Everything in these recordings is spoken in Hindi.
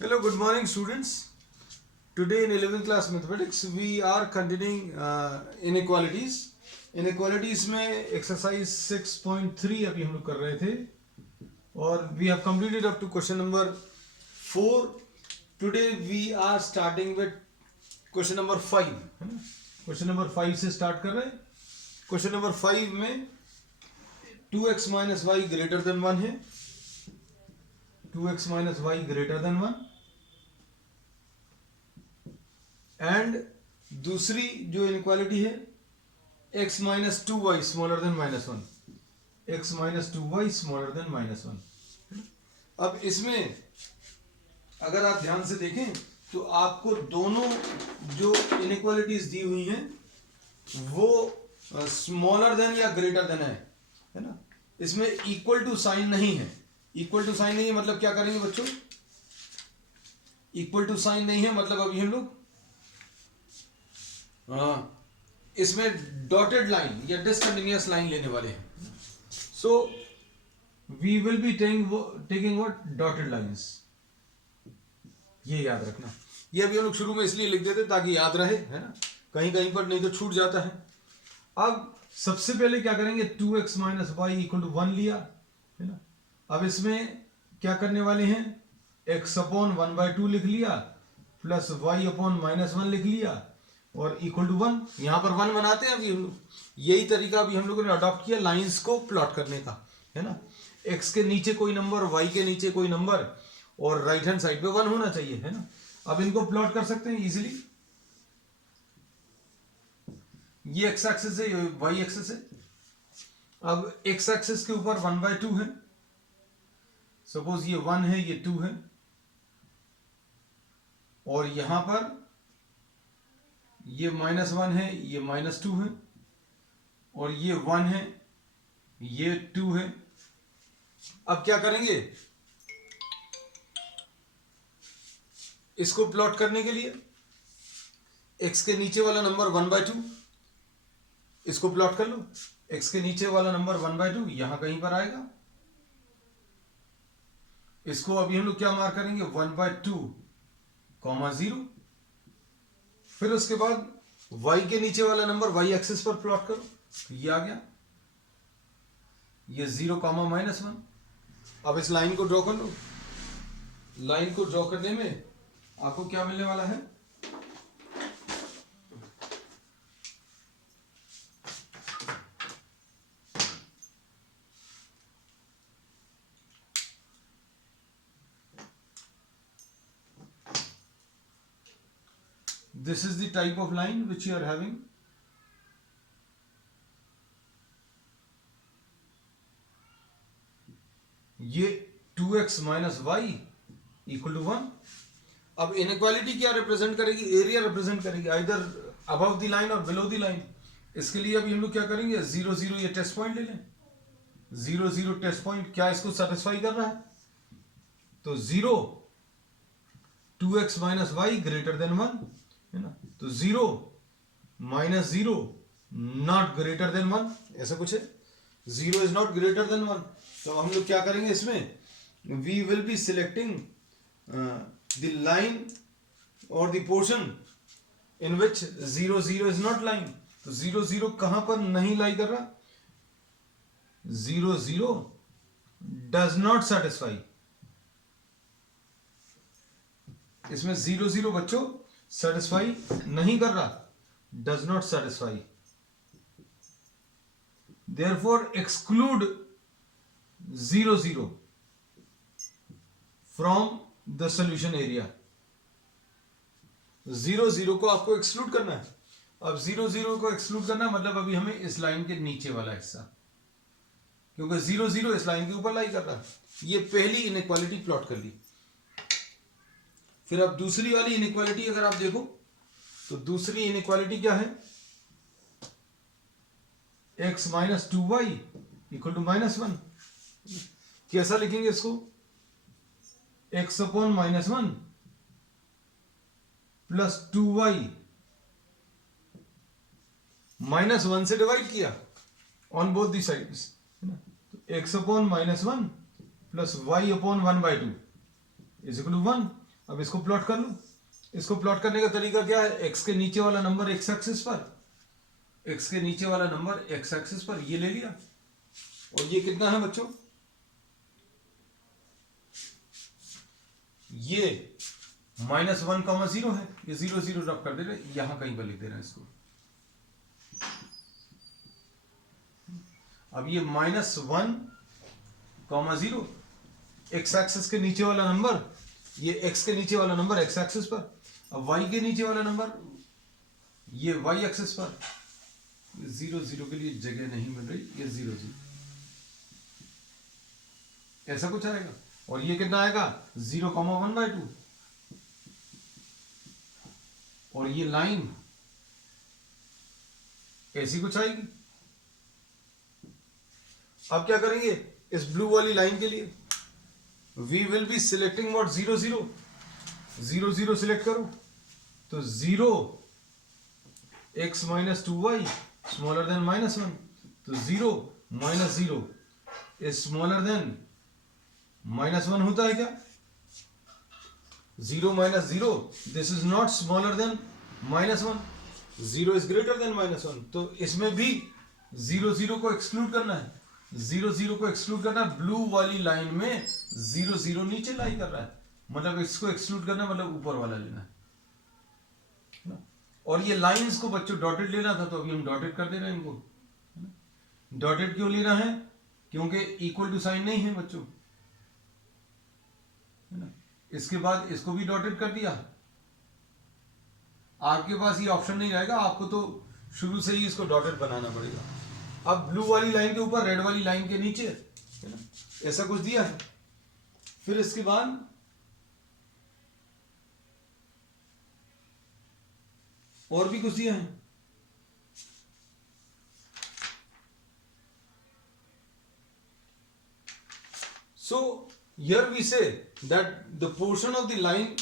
Hello, good morning, students. Today in 11th class mathematics, we are continuing inequalities. Inequalities में exercise 6.3 अभी हम लोग कर रहे थे और we have completed up to question number 4. Today we are starting with question number 5. है ना? Question number 5 से start कर रहे हैं. Question number 5 में 2x minus y greater than 1 है. 2x minus y greater than 1 and दूसरी जो इनक्वालिटी है x minus two y smaller than minus one. X minus two y smaller than minus one. अब इसमें अगर आप ध्यान से देखें तो आपको दोनों जो इनक्वालिटीज दी हुई हैं वो स्मॉलर देन या ग्रेटर देन है ना. इसमें इक्वल टू साइन नहीं है. इक्वल टू साइन नहीं है मतलब क्या करेंगे बच्चों? इक्वल टू साइन नहीं है मतलब अभी हम लोग इसमें डॉटेड लाइन या डिसकंटिन्यूअस लाइन लेने वाले हैं. So we will be taking what dotted lines. ये याद रखना. ये अभी हम लोग शुरू में इसलिए लिख देते ताकि याद रहे, है ना. कहीं कहीं पर नहीं तो छूट जाता है. अब सबसे पहले क्या करेंगे? 2x minus Y equal to 1 लिया, है ना. अब इसमें क्या करने वाले हैं? x अपॉन 1/2 लिख लिया प्लस y अपॉन माइनस 1 लिख लिया और इक्वल टू 1. यहां पर 1 बनाते हैं अभी हम लोग. यही तरीका अभी हम लोगों ने अडॉप्ट किया लाइंस को प्लॉट करने का, है ना. x के नीचे कोई नंबर, y के नीचे कोई नंबर और राइट हैंड साइड पे 1 होना चाहिए, है ना. अब इनको प्लॉट कर सकते हैं इजीली. ये x एक्सिस है, ये y एक्सिस है. अब x एक्सिस के ऊपर 1/2 है. सपोज ये 1 है, ये 2 है और यहां पर ये -1 है, ये -2 है और ये 1 है, ये 2 है. अब क्या करेंगे? इसको प्लॉट करने के लिए x के नीचे वाला नंबर 1/2 इसको प्लॉट कर लो. x के नीचे वाला नंबर 1/2 यहां कहीं पर आएगा. इसको अभी हम लोग क्या मार्क करेंगे? 1/2, 0. फिर उसके बाद y के नीचे वाला नंबर y एक्सिस पर प्लॉट करो. ये आ गया, ये 0, -1. अब इस लाइन को ड्रॉ कर लो. लाइन को ड्रॉ करने में आपको क्या मिलने वाला है? This is the type of line which you are having. ये 2x minus Y equal to 1. अब इनक्वालिटी क्या रिप्रेजेंट करेगी? एरिया रिप्रेजेंट करेगी, आइदर अबव द लाइन और बिलो द लाइन. इसके लिए अभी हम लोग क्या करेंगे? 0 0 ये टेस्ट पॉइंट ले लें. 0 0 टेस्ट पॉइंट क्या इसको सेटिस्फाई कर रहा है? तो 0 2x minus Y greater then 1, है ना. तो 0 -0 नॉट ग्रेटर देन 1, ऐसा कुछ है. 0 इज नॉट ग्रेटर देन 1. तो हम लोग क्या करेंगे इसमें? We will be selecting the line और the portion in which 0 0 is not line. तो 0 0 कहां पर नहीं लाई कर रहा? 0 0 डज नॉट सेटिस्फाई. इसमें 0 0 बच्चों सेटिस्फाई नहीं कर रहा, does not satisfy. Therefore exclude 0 0 from the solution area. 0 0 को आपको एक्सक्लूड करना है. अब 0 0 को एक्सक्लूड करना है मतलब अभी हमें इस लाइन के नीचे वाला हिस्सा, क्योंकि 0 0 इस लाइन के ऊपर लाई कर रहा है. ये पहली इनइक्वालिटी प्लॉट कर ली. फिर अब दूसरी वाली इनइक्वालिटी अगर आप देखो तो दूसरी इनइक्वालिटी क्या है? x minus 2y equal to -1. कैसा लिखेंगे इसको? x अपॉन -1 प्लस 2y -1 से डिवाइड किया ऑन बोथ दी साइड्स, है ना. तो x upon -1 plus y upon 1/2 is equal to 1. अब इसको प्लॉट कर लो। इसको प्लॉट करने का तरीका क्या है, एक्स के नीचे वाला नंबर एक्स एक्सिस पर, एक्स के नीचे वाला नंबर एक्स एक्सिस पर ये ले लिया, और ये कितना है बच्चों, ये -1,0 है, ये 0 0 रब कर दे रहे, यहां कहीं पर लिख दे रहे हैं इसको। अब ये -1,0 एक्स एक्सिस के नीचे वाला नंबर, ये एक्स के नीचे वाला नंबर एक्स एक्सिस पर, अब वाई के नीचे वाला नंबर ये वाई एक्सिस पर। 0 0 के लिए जगह नहीं मिल रही, ये 0 0 ऐसा कुछ आएगा, और ये कितना आएगा 0,1/2, और ये लाइन ऐसी कुछ आएगी। अब क्या करेंगे, इस ब्लू वाली लाइन के लिए we will be selecting what 0 0 0 0 select करो, तो 0 x - 2y स्मॉलर देन -1, तो 0 - 0 इज स्मॉलर देन -1 होता है क्या, 0 - 0 this is not smaller than -1, 0 is greater than -1, तो इसमें भी 0 0 को एक्सक्लूड करना है, 0 0 को एक्सक्लूड करना है। ब्लू वाली लाइन में 0 0 नीचे लाई कर रहा है, मतलब इसको एक्सक्लूड करना है, मतलब ऊपर वाला लेना है ना? और ये लाइंस को बच्चों डॉटेड लेना था, तो अभी हम डॉटेड कर दे रहे हैं इनको। डॉटेड क्यों लेना है, क्योंकि इक्वल टू साइन नहीं है बच्चों, है ना। इसके बाद इसको भी डॉटेड कर दिया, आपके पास ये ऑप्शन नहीं रहेगा, आपको तो शुरू से ही इसको डॉटेड बनाना पड़ेगा। अब ब्लू वाली लाइन के ऊपर रेड वाली लाइन के नीचे, है ना, ऐसा कुछ दिया है। फिर इसके बाद और भी कुछ दिया है, so here we say that the portion of the line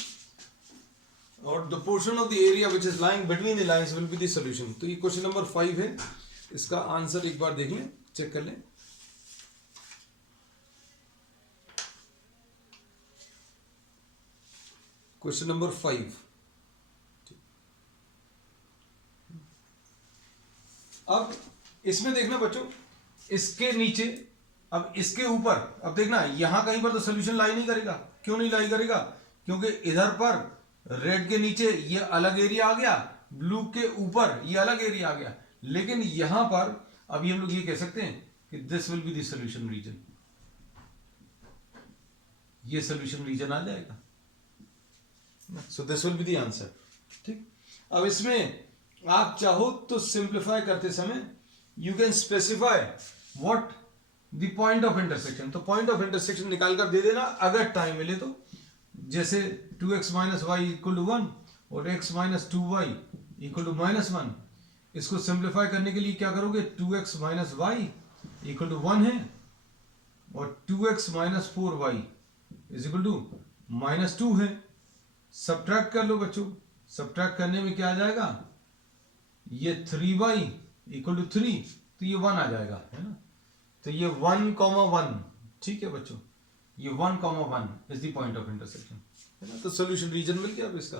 or the portion of the area which is lying between the lines will be the solution। तो ये क्वेश्चन नंबर 5 है, इसका आंसर एक बार देख लें, चेक कर लें। क्वेश्चन नंबर 5, अब इसमें देखना बच्चों, इसके नीचे, अब इसके ऊपर, अब देखना यहां कहीं पर तो सोल्यूशन लाई नहीं करेगा। क्यों नहीं लाई करेगा, क्योंकि इधर पर रेड के नीचे ये अलग एरिया आ गया, ब्लू के ऊपर ये अलग एरिया आ गया, लेकिन यहां पर अभी हम लोग ये कह सकते हैं कि this will be the solution region, ये सोल्यूशन रीजन आ जाएगा, so this will be the answer. ठीक, अब इसमें आप चाहो तो सिंप्लीफाई करते समय you can specify what the point of intersection, तो पॉइंट ऑफ इंटरसेक्शन निकाल कर दे देना अगर टाइम मिले तो, जैसे 2x - y = 1 और x - 2y = -1। इसको सिंप्लीफाई करने के लिए क्या करोगे, 2x - y = 1 है, और 2x - 4y = -2 है। सब्ट्रैक्ट कर लो बच्चों, सब्ट्रैक्ट करने में क्या आ जाएगा, ये 3y = 3, तो ये 1 आ जाएगा, है ना। तो ये 1,1, ठीक है बच्चों, ये 1,1 is the point of intersection, है ना। तो सॉल्यूशन रीजन मिल गया अब इसका।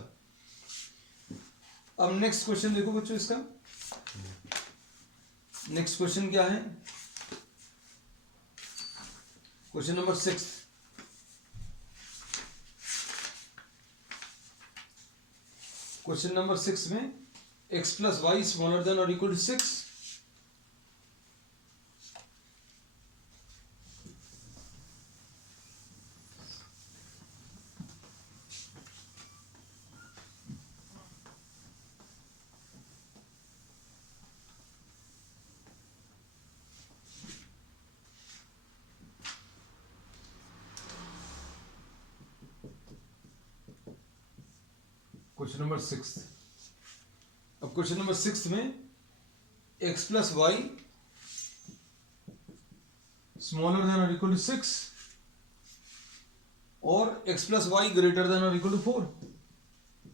अब नेक्स्ट क्वेश्चन देखो बच्चों, इसका नेक्स्ट क्वेश्चन क्या है, क्वेश्चन नंबर 6। क्वेश्चन नंबर 6 में x + y ≤ 6, क्वेश्चन नंबर 6। अब क्वेश्चन नंबर 6 में x + y ≤ 6 और x + y ≥ 4,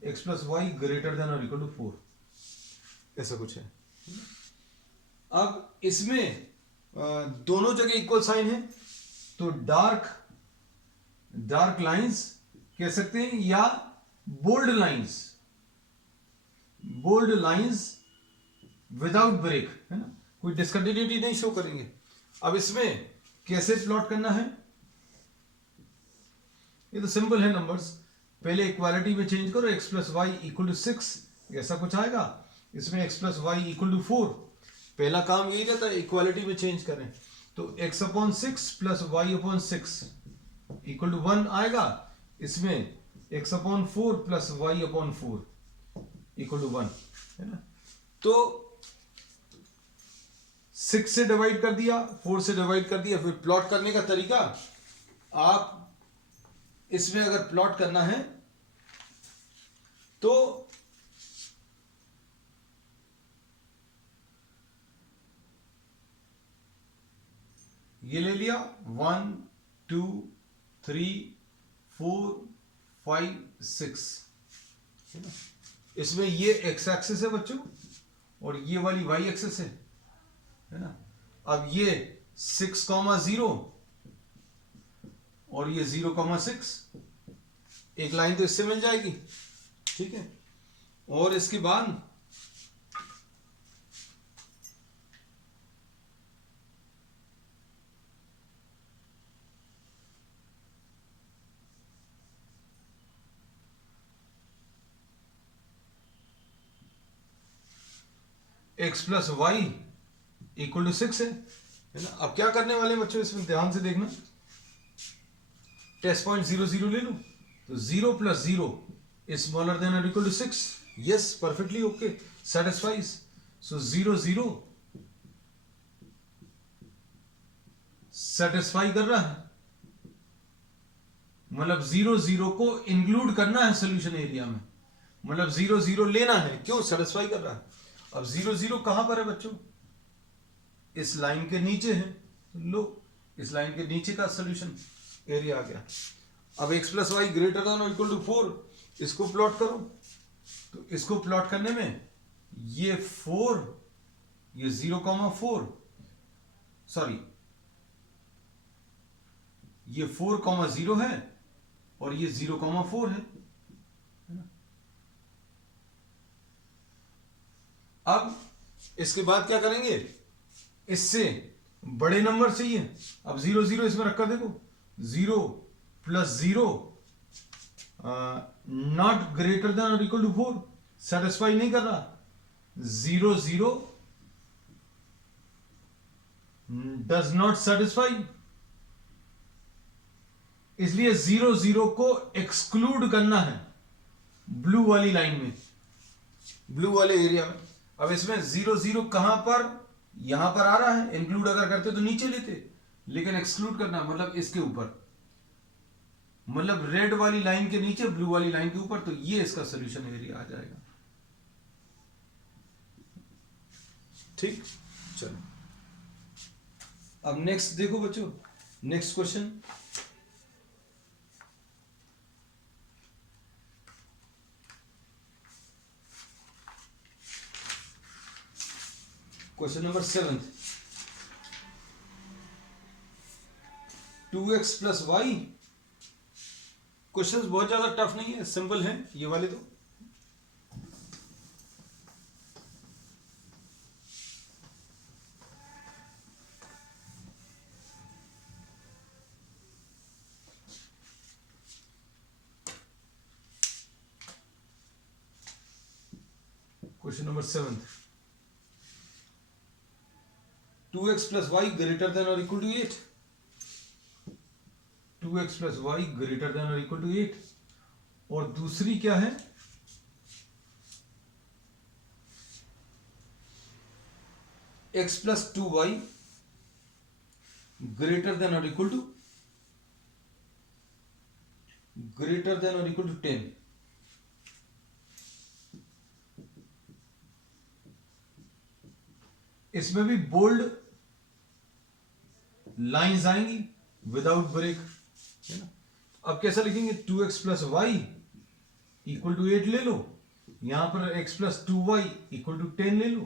x + y ≥ 4, ऐसा कुछ है। अब इसमें दोनों जगह इक्वल साइन है, तो डार्क लाइंस कह सकते हैं, या बोल्ड लाइंस विदाउट ब्रेक, है ना, कोई डिस्कंटिन्यूटी नहीं शो करेंगे। अब इसमें कैसे प्लॉट करना है, ये तो सिंपल है नंबर्स। पहले इक्वालिटी में चेंज करो, x plus y equal to 6, ऐसा कुछ आएगा। इसमें x plus y equal to 4, पहला काम यही रहता है, इक्वालिटी में चेंज करें। तो x upon 6 plus y upon 6 equal to 1 आएगा। इसमें x upon 4 plus y upon 4 equal to 1, है ना। तो 6 से डिवाइड कर दिया, 4 से डिवाइड कर दिया। फिर प्लॉट करने का तरीका, आप इसमें अगर प्लॉट करना है तो ये ले लिया 1 2 3 4 5 6, इसमें ये x एक्सिस है बच्चों और ये वाली y एक्सिस है ना। अब ये 6,0 और ये 0,6, एक लाइन तो इससे मिल जाएगी, ठीक है। और इसके बाद x plus y equal to 6 है ना। अब क्या करने वाले बच्चों, इसमें ध्यान से देखना, टेस्ट पॉइंट 0 0 ले लो, तो 0 प्लस 0 इज स्मॉलर देन और equal to 6, yes, perfectly okay, satisfies. So 0 0 satisfy कर रहा है, मतलब 0 0 को इंक्लूड करना है सोल्यूशन एरिया में, मतलब 0 0 लेना है, क्यों, सेटिस्फाई कर रहा है। अब 0 0 कहां पर है बच्चों, इस लाइन के नीचे है, लो इस लाइन के नीचे का सोल्यूशन एरिया आ गया। अब x plus y greater than और इक्वल टू 4, इसको प्लॉट करो। तो इसको प्लॉट करने में ये 4, ये 0,4, सॉरी ये 4,0 है और ये 0,4 है ना। अब इसके बाद क्या करेंगे, इससे बड़े नंबर चाहिए। अब 0 0 इसमें रखकर देखो, 0 प्लस 0 नॉट ग्रेटर देन और इक्वल टू 4, सेटिस्फाई नहीं कर रहा। 0 0 डज नॉट सेटिस्फाई, इसलिए 0 0 को एक्सक्लूड करना है ब्लू वाली लाइन में, ब्लू वाले एरिया में। अब इसमें 0 0 कहां पर, यहां पर आ रहा है, इंक्लूड अगर करते तो नीचे लेते, लेकिन एक्सक्लूड करना मतलब इसके ऊपर, मतलब रेड वाली लाइन के नीचे, ब्लू वाली लाइन के ऊपर, तो ये इसका सोल्यूशन एरिया आ जाएगा, ठीक। चलो अब नेक्स्ट देखो बच्चों, next question, question number 7, 2x plus y. Questions बहुत ज्यादा टफ नहीं है, सिंपल है ये वाले तो। Question number 7, 2x plus y greater than और equal to 8, 2x plus y greater than और इक्वल टू 8, और दूसरी क्या है, x plus 2y greater than और इक्वल टू 10। इसमें भी बोल्ड लाइंस आएंगी विदाउट ब्रेक, है ना। अब कैसा लिखेंगे, 2x plus y equal to 8 ले लो, यहां पर x plus 2y equal to 10 ले लो।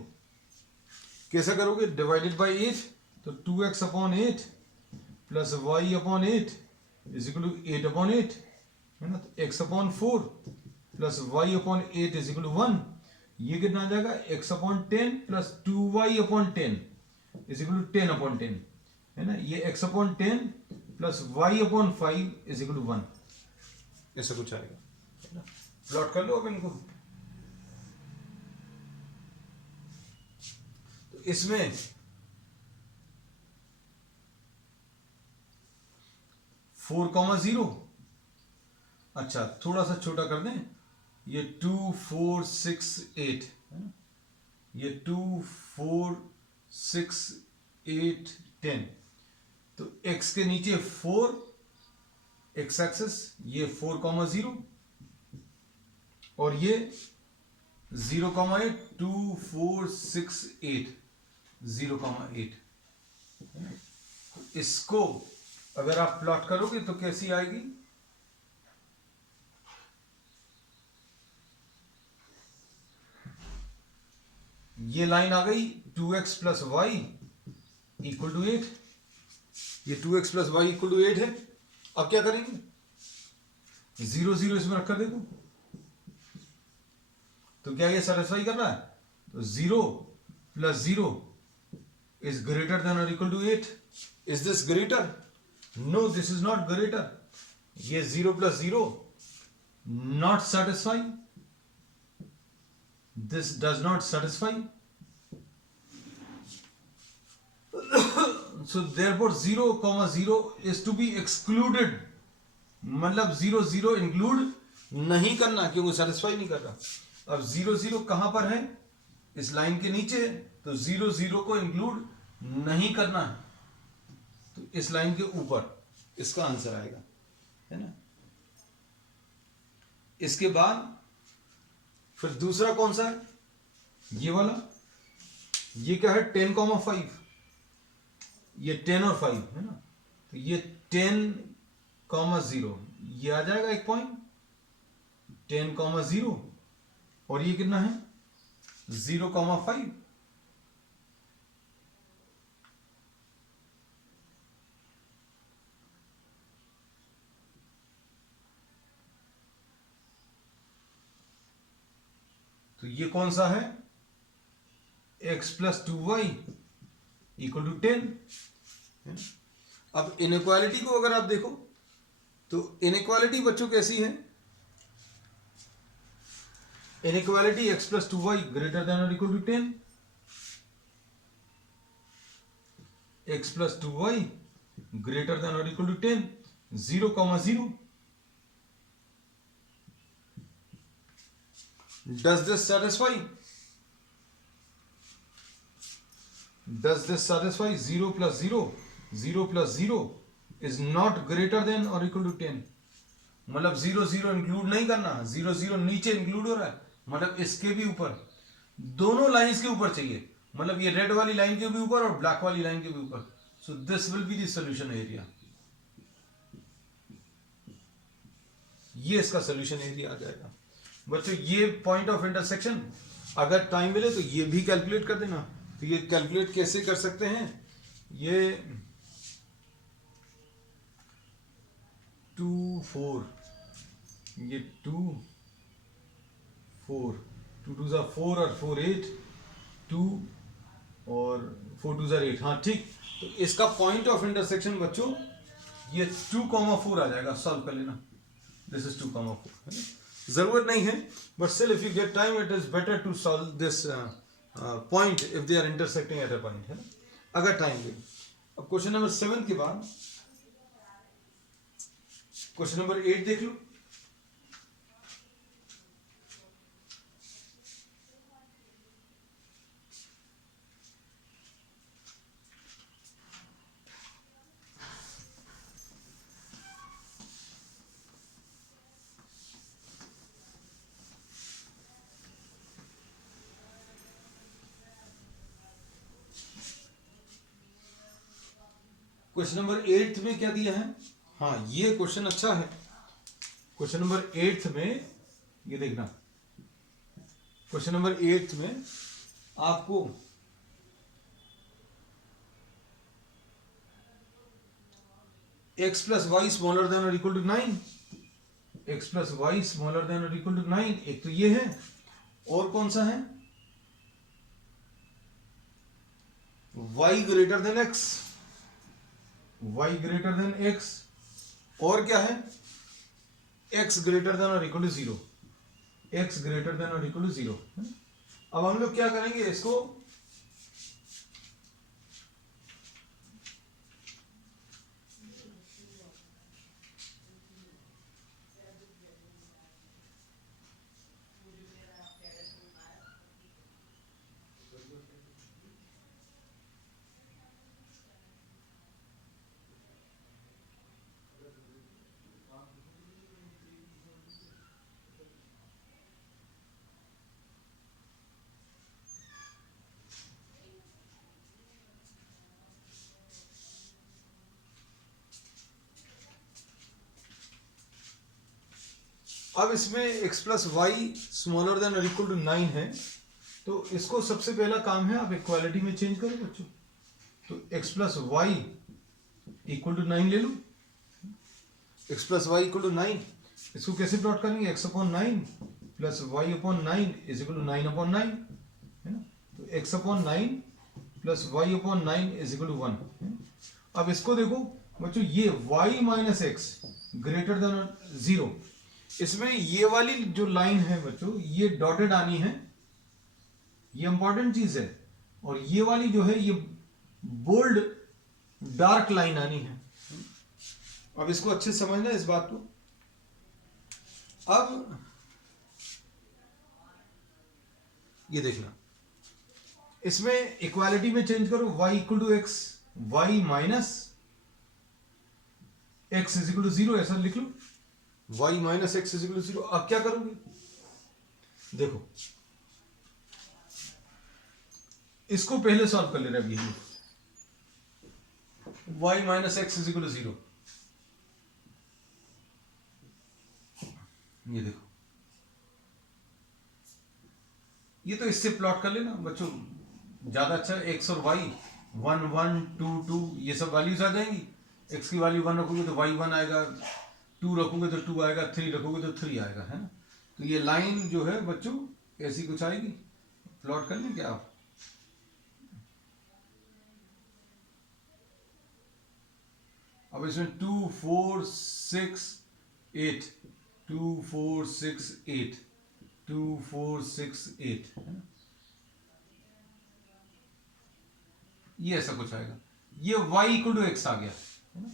कैसा करोगे, डिवाइडेड बाई 8, तो 2x upon 8 plus y upon 8 is equal to 8 upon 8, है ना। तो x upon 4 plus y upon 8 is equal to 1। ये कितना आ जाएगा, x upon 10 plus 2y upon 10 is equal to 10 upon 10, है ना। ये x upon 10 plus y upon 5 is equal to 1, ऐसा कुछ आएगा, है ना। प्लॉट कर लो अब इनको। तो इसमें 4,0, अच्छा थोड़ा सा छोटा कर दें, ये 2 4 6 8 है ना, ये 2 4 6 8 10। तो x के नीचे 4 x एक्सेस, ये 4,0 और ये 0,8 2 4 6 8 0,8। इसको अगर आप प्लॉट करोगे तो कैसी आएगी, ये लाइन आ गई 2x plus y equal to 8, ये 2x plus y equal to 8 है। अब क्या करेंगे, 0 0 इसमें रखकर देखो तो क्या ये सेटिस्फाई कर रहा है, तो 0 plus 0 is greater than or equal to 8. Is this greater? No, this is not greater. ये 0 plus 0 not satisfy. This does not satisfy. So therefore 0,0 is to be excluded. मतलब 0 0 include नहीं करना क्योंकि satisfy नहीं कर रहा। अब 0 0 कहां पर है, इस लाइन के नीचे, तो 0 0 को इंक्लूड नहीं करना है, तो इस लाइन के ऊपर इसका आंसर आएगा, है ना। इसके बाद फिर दूसरा कौन सा है, ये वाला, ये क्या है 10,5, ये 10 और 5 है ना, तो ये 10,0 ये आ जाएगा एक पॉइंट 10,0 और ये कितना है 0,5। तो ये कौन सा है, x plus 2y equal to 10। अब इनइक्वालिटी को अगर आप देखो तो इनइक्वालिटी बच्चों कैसी है, inequality x plus 2y greater than और equal to 10, x plus 2y greater than और equal to 10, 0,0। Does this satisfy? Does this satisfy 0 plus 0? 0 plus 0 is not greater than or equal to 10। मतलब 0 0 इंक्लूड नहीं करना, 0 0 नीचे इंक्लूड हो रहा है, मतलब इसके भी ऊपर, दोनों लाइंस के ऊपर चाहिए, मतलब ये रेड वाली लाइन के भी ऊपर और ब्लैक वाली लाइन के भी ऊपर। सो this will be the solution area, ये इसका सॉल्यूशन एरिया आ जाएगा। बच्चों ये पॉइंट ऑफ इंटरसेक्शन अगर टाइम मिले तो ये भी कैलकुलेट कर देना। तो ये कैलकुलेट कैसे कर सकते हैं, ये 2 4, ये 2 4 2 2 4 और 4 8 2 और 4 2 8, हाँ ठीक। तो इसका पॉइंट ऑफ इंटरसेक्शन बच्चों ये 2,4 आ जाएगा, सॉल्व कर लेना। दिस इज 2,4 है ना, जरूरत नहीं है but still if you get time it is better to solve this point if they are intersecting at a point, है ना, अगर टाइम दे। अब क्वेश्चन नंबर 7 के बाद क्वेश्चन नंबर 8 देख लो। क्वेश्चन नंबर 8 में क्या दिया है, हाँ ये क्वेश्चन अच्छा है। क्वेश्चन नंबर 8 में ये देखना, क्वेश्चन नंबर 8 में आपको x plus y smaller than और equal to 9, x plus y smaller than और इक्वल टू 9, एक तो ये है, और कौन सा है, y greater than x, y greater than x, और क्या है, x ग्रेटर देन और equal to 0, x greater than और इक्वल टू 0। अब हम लोग क्या करेंगे, इसको अब इसमें x plus y smaller than और इक्वल टू 9 है, तो इसको सबसे पहला काम है आप इक्वालिटी में चेंज करो बच्चों। तो x plus y equal to 9 ले लो, x plus y equal to 9, इसको कैसे प्लॉट करेंगे, x upon 9 plus y upon 9 is equal to 9 upon 9, है ना। तो x upon 9 plus y upon 9 is equal to 1। अब इसको देखो बच्चों, ये y minus x greater than 0, इसमें ये वाली जो लाइन है बच्चों ये डॉटेड आनी है, ये इंपॉर्टेंट चीज है, और ये वाली जो है ये बोल्ड डार्क लाइन आनी है। अब इसको अच्छे से समझना इस बात को। अब ये देखना, इसमें इक्वालिटी में चेंज करो, y equal to x, y minus x is equal to 0, ऐसा लिख लो, y minus x is equal to 0। अब क्या करोगे, देखो इसको पहले सॉल्व कर ले रहे हैं, y minus x is equal to 0, ये देखो, ये तो इससे प्लॉट कर लेना बच्चों, ज्यादा अच्छा, x और y 1 1 2 2 ये सब वैल्यूज आ जाएंगी। x की वैल्यू 1 रखोगे तो y 1 आएगा, 2 रखोगे तो 2 आएगा, 3 रखोगे तो 3 आएगा, है ना। तो ये लाइन जो है बच्चों ऐसी कुछ आएगी, प्लॉट कर लें क्या आप। अब इसमें 2 4 6 8 2 4 6 8 2 4 6 8, है ना, ये ऐसा कुछ आएगा, ये y इक्वल टू एक्स आ गया, है ना।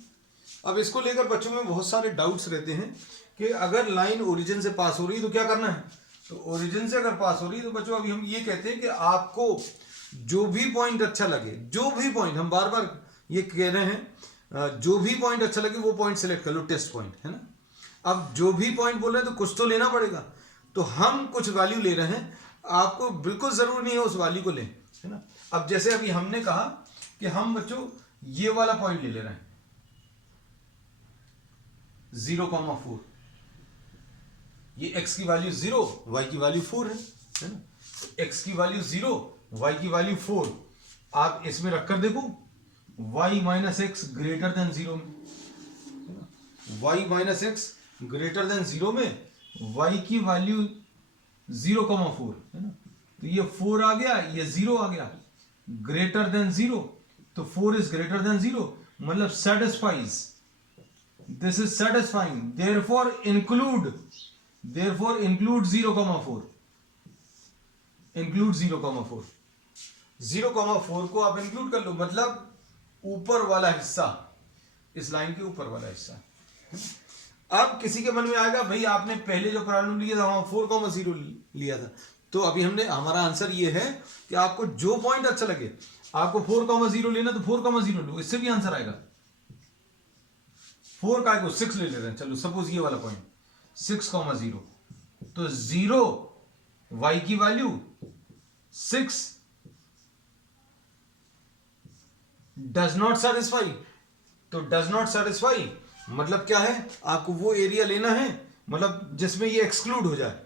अब इसको लेकर बच्चों में बहुत सारे डाउट्स रहते हैं कि अगर लाइन ओरिजिन से पास हो रही है तो क्या करना है। तो ओरिजिन से अगर पास हो रही है तो बच्चों अभी हम ये कहते हैं कि आपको जो भी पॉइंट अच्छा लगे, जो भी पॉइंट, हम बार बार ये कह रहे हैं, जो भी पॉइंट अच्छा लगे वो पॉइंट सेलेक्ट कर लो, टेस्ट पॉइंट, है ना। अब जो भी पॉइंट बोल रहे हैं तो कुछ तो लेना पड़ेगा, तो हम कुछ वैल्यू ले रहे हैं, आपको बिल्कुल जरूरी नहीं है उस वैल्यू को लें, है ना। अब जैसे अभी हमने कहा कि हम बच्चों ये वाला पॉइंट ले रहे हैं 0,4, ये x की वैल्यू 0, y की वैल्यू 4 है ना। तो x की वैल्यू 0, y की वैल्यू 4, आप इसमें रखकर देखो, y minus x greater than 0 में, y minus x greater than 0 में y की वैल्यू 0,4, है ना। तो ये 4 आ गया, ये 0 आ गया, ग्रेटर देन 0, तो 4 इज ग्रेटर देन 0, मतलब satisfies, this is satisfying, therefore include 0,4, include 0,4, 0,4 को आप इंक्लूड कर लो, मतलब ऊपर वाला हिस्सा, इस लाइन के ऊपर वाला हिस्सा। अब किसी के मन में आएगा भाई आपने पहले जो प्रॉब्लम लिया था वहां 4,0 लिया था, तो अभी हमने, हमारा आंसर ये है कि आपको जो पॉइंट अच्छा लगे, आपको 4,0 लेना तो 4,0 लो, इससे भी आंसर आएगा। 4 का को 6 ले रहे हैं, चलो सपोज ये वाला पॉइंट 6,0, तो 0 y की वैल्यू 6 डज नॉट सेटिस्फाई, तो डज नॉट सेटिस्फाई मतलब क्या है, आपको वो एरिया लेना है मतलब जिसमें ये एक्सक्लूड हो जाए।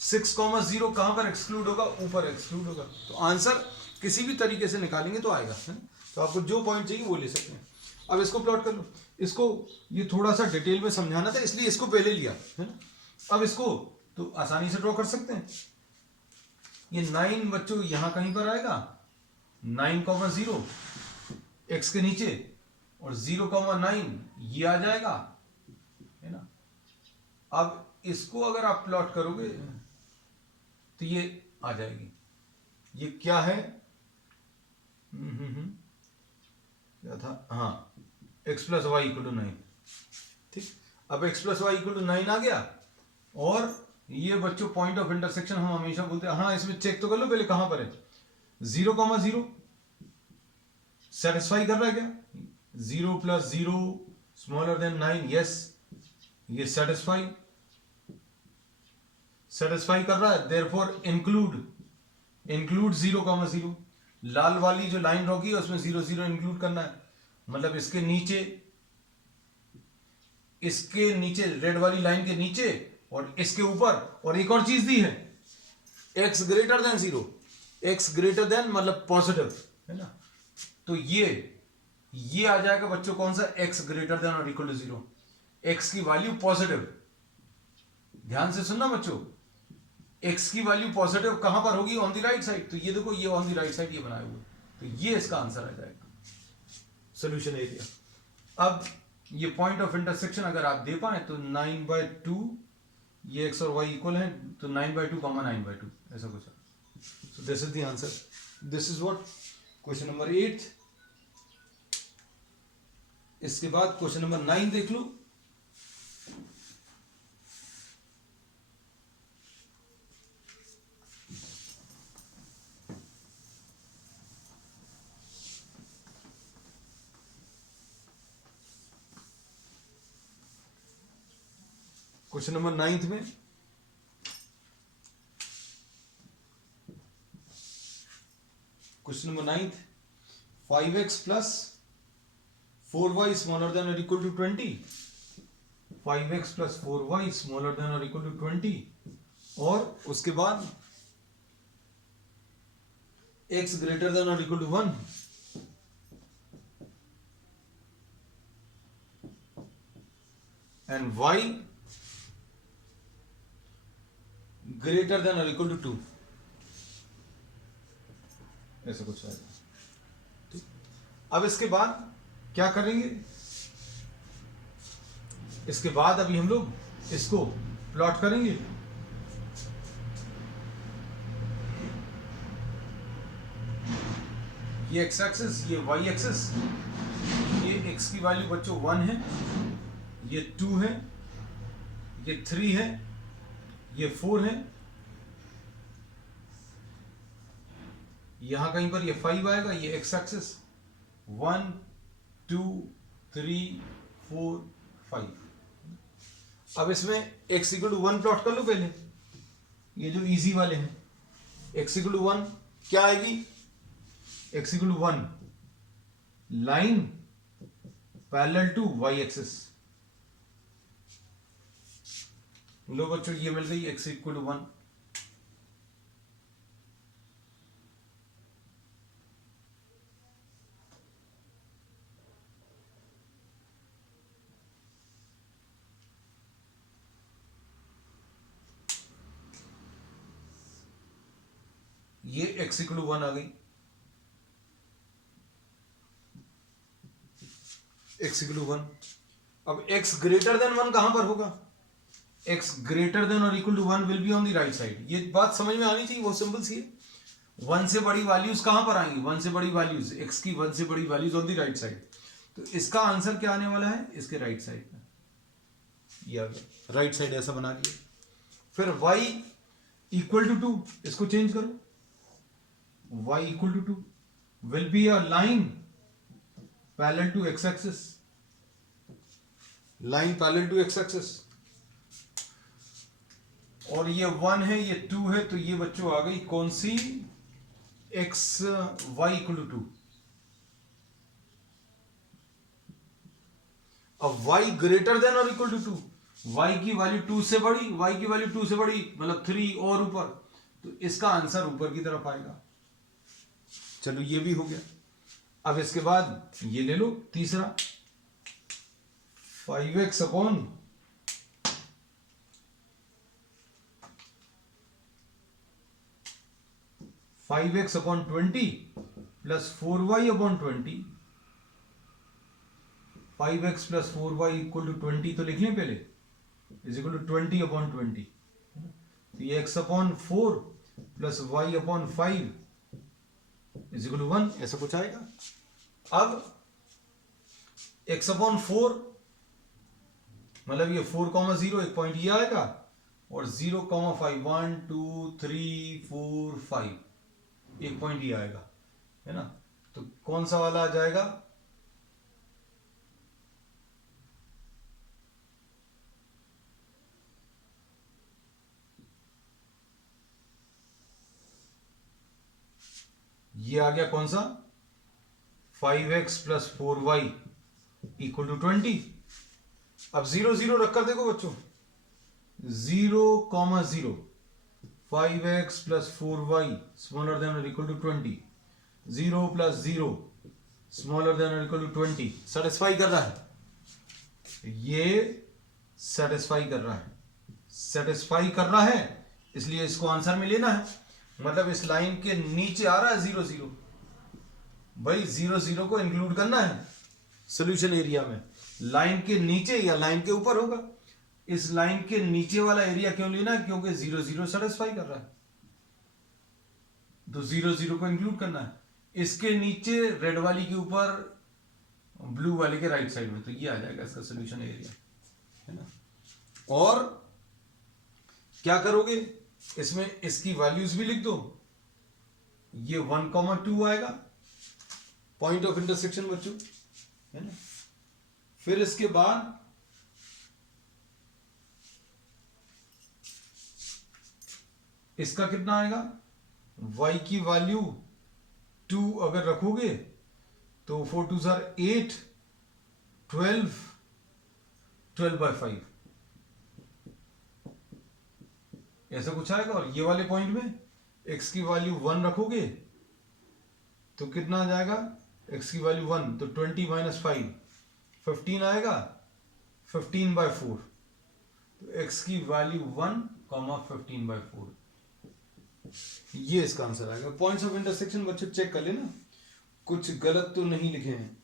6,0 कहां पर एक्सक्लूड होगा, ऊपर एक्सक्लूड होगा, तो आंसर किसी भी तरीके से निकालेंगे तो आएगा, है ना। तो आपको जो पॉइंट चाहिए वो ले सकते हैं। अब इसको प्लॉट कर लो, इसको ये थोड़ा सा डिटेल में समझाना था इसलिए इसको पहले लिया, है ना। अब इसको तो आसानी से ड्रॉ कर सकते हैं। ये 9 बच्चों यहां कहीं पर आएगा, 9,0 एक्स के नीचे, और 0,9 ये आ जाएगा, है ना। अब इसको अगर आप प्लॉट करोगे तो ये आ जाएगी। ये क्या है, क्या था, हाँ, x plus y equal to 9। ठीक, अब x plus y equal to 9 आ गया। और ये बच्चों पॉइंट ऑफ इंटरसेक्शन हम हमेशा बोलते हैं, हाँ इसमें चेक तो कर लो पहले कहां पर है। 0,0 सेटिस्फाई कर रहा है क्या, 0 प्लस 0 स्मॉलर देन 9, यस, ये सेटिस्फाई कर रहा है। देयरफॉर इंक्लूड 0,0, लाल वाली जो लाइन ड्रॉ की है उसमें 0 0 इंक्लूड करना है। मतलब इसके नीचे रेड वाली लाइन के नीचे और इसके ऊपर, और एक और चीज दी है, x greater than 0, x greater then मतलब पॉजिटिव, है ना। तो ये आ जाएगा बच्चों कौन सा, x ग्रेटर देन और इक्वल टू 0, x की वैल्यू पॉजिटिव। ध्यान से सुनना बच्चों, x की वैल्यू पॉजिटिव कहां पर होगी, ऑन द राइट साइड। तो ये देखो, ये ऑन द राइट साइड ये बनाया हुआ, तो ये इसका आंसर आ जाएगा, सोल्यूशन एरिया। अब ये पॉइंट ऑफ इंटरसेक्शन अगर आप दे पाए तो 9/2, ये x और y इक्वल है, तो 9/2, 9/2 ऐसा कुछ है। So this is the answer, this is what question number 8। इसके बाद क्वेश्चन नंबर 9 देख लो। क्वेश्चन नंबर 9 में question number 9, 5x plus 4y smaller than और equal to 20, 5x plus 4y smaller than और इक्वल टू 20, और उसके बाद x ग्रेटर देन और equal to 1, and y greater than और इक्वल टू 2, ऐसा कुछ आएगा। ठीक, अब इसके बाद क्या करेंगे, इसके बाद अभी हम लोग इसको प्लॉट करेंगे। ये x एक्सिस, ये y एक्सिस, ये x की वैल्यू बच्चों 1 है, ये 2 है, ये 3 है, ये 4 है, यहां कहीं पर ये 5 आएगा, ये x एक्सिस 1 2 3 4 5। अब इसमें x इक्वल टू 1 प्लॉट कर लो पहले, ये जो इजी वाले हैं। x इक्वल टू 1 क्या आएगी, x equal to 1 line parallel to y axis. लो बच्चों ये मिल गई x इक्वल टू 1। ये x इक्वल टू 1 आ गई, x इक्वल टू 1। अब x ग्रेटर देन 1 कहां पर होगा, x ग्रेटर देन और equal to 1 will be on the right side. ये बात समझ में आनी चाहिए, बहुत सिंपल सी है। 1 से बड़ी वैल्यूज कहां पर आएंगी, 1 से बड़ी वैल्यूज, x की 1 से बड़ी values on the right side. तो इसका आंसर क्या आने वाला है, इसके राइट साइड में, ये आ गया, राइट साइड ऐसा बना लिया। फिर y इक्वल टू 2, इसको चेंज करो, y equal to 2 will be a line parallel to x axis, line parallel to x axis. और ये 1 है, ये 2 है, तो ये बच्चों आ गई कौन सी, x y इक्वल टू 2। अब y ग्रेटर देन और इक्वल टू 2, y की वैल्यू 2 से बड़ी, y की वैल्यू 2 से बड़ी मतलब 3 और ऊपर, तो इसका आंसर ऊपर की तरफ आएगा। चलो ये भी हो गया। अब इसके बाद ये ले लो तीसरा, 5x upon 5x upon 20 plus 4y upon 20, 5x plus 4y equal to 20 तो लिख लें पहले, इज इक्वल टू 20 अपॉन 20, तो ये x upon 4 plus y upon 5 is equal to 1, ऐसा कुछ आएगा। अब x अपॉन 4 मतलब ये 4,0 एक पॉइंट ये आएगा, और 0,5 1 2 3 4 5 एक पॉइंट ये आएगा, है ना। तो कौन सा वाला आ जाएगा, ये आ गया कौन सा, 5x plus 4y equal to 20। अब 0 0 रखकर देखो बच्चों, 0,0 5x plus 4y smaller than और equal to 20, 0 plus 0 smaller than और इक्वल टू 20, सेटिस्फाई कर रहा है, ये सेटिस्फाई कर रहा है, सेटिस्फाई कर रहा है, इसलिए इसको आंसर में लेना है। मतलब इस लाइन के नीचे आ रहा है 0 0, भाई 0 0 को इंक्लूड करना है सॉल्यूशन एरिया में, लाइन के नीचे या लाइन के ऊपर होगा। इस लाइन के नीचे वाला एरिया क्यों लेना है, क्योंकि 0 0 सेटिस्फाई कर रहा है, तो 0 0 को इंक्लूड करना है। इसके नीचे रेड वाली के ऊपर ब्लू वाले के राइट साइड में, तो ये आ जाएगा इसका सॉल्यूशन एरिया, है ना। और क्या करोगे, इसमें इसकी वैल्यूज भी लिख दो, ये 1,2 आएगा पॉइंट ऑफ इंटरसेक्शन बच्चों, है ना। फिर इसके बाद इसका कितना आएगा, y की वैल्यू 2 अगर रखोगे तो 4 2 8 12 12/5 ऐसा कुछ आएगा। और ये वाले पॉइंट में x की वैल्यू 1 रखोगे तो कितना आ जाएगा, x की वैल्यू 1 तो 20 माइनस 5 15 आएगा, 15/4, तो x की वैल्यू 1, 15/4, ये इसका आंसर आएगा। पॉइंट्स ऑफ इंटरसेक्शन बच्चों चेक कर लेना, कुछ गलत तो नहीं लिखे हैं।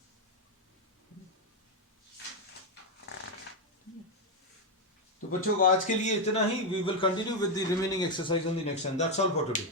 तो बच्चों आज के लिए इतना ही, we will continue with the remaining exercise on the next time. That's all for today.